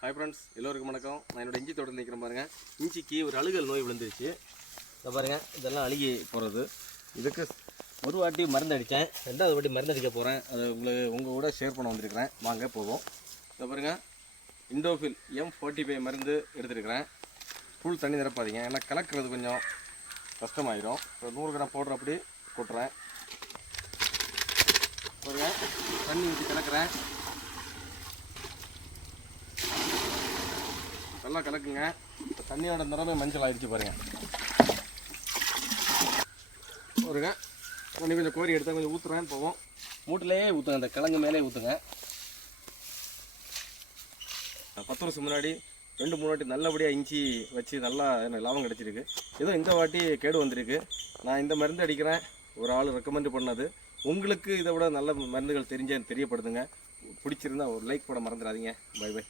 Hi friends, எல்லோருக்கும் வணக்கம். நான் என்னோட இஞ்சி தோட்டத்தில் நிற்கிறேன் பாருங்கள். இஞ்சிக்கு ஒரு அழுகல் நோய் விழுந்துருச்சு. இதை பாருங்கள், இதெல்லாம் அழுகி போகிறது. இதுக்கு ஒரு வாட்டி மருந்து அடித்தேன், ரெண்டாவது வாட்டி மருந்து அடிக்க போகிறேன். அது உங்கள் கூட ஷேர் பண்ண வந்திருக்கிறேன். வாங்க போவோம். இதை பாருங்கள், இண்டோஃபில் M45 மருந்து எடுத்துருக்கிறேன். ஃபுல் தண்ணி நிரப்பாதீங்க, ஏன்னா கலக்கிறது கொஞ்சம் கஷ்டமாயிடும். இப்போ 100 கிராம் பவுடர் அப்படி கொட்டுறேன். பாருங்கள், தண்ணி ஊற்றி கலக்கிறேன். நல்லா கலக்குங்க. தண்ணியோட நிறமே மஞ்சள் ஆயிடுச்சு பாருங்க. ஒருங்க கொஞ்சம் கோரி எடுத்தால் கொஞ்சம் ஊற்றுறேன். போவோம், மூட்டிலேயே ஊற்றுங்க, அந்த கிழங்கு மேலே ஊற்றுங்க. 10 வருஷம் முன்னாடி 2-3 வாட்டி நல்லபடியாக இஞ்சி வச்சு நல்லா எனக்கு லாபம் கிடச்சிருக்கு. ஏதோ இந்த வாட்டி கேடு வந்திருக்கு. நான் இந்த மருந்து அடிக்கிறேன், ஒரு ஆள் ரெக்கமெண்ட் பண்ணது. உங்களுக்கு இதை விட நல்ல மருந்துகள் தெரியப்படுத்துங்க. பிடிச்சிருந்தா ஒரு லைக் போட மறந்துடாதீங்க. Bye by.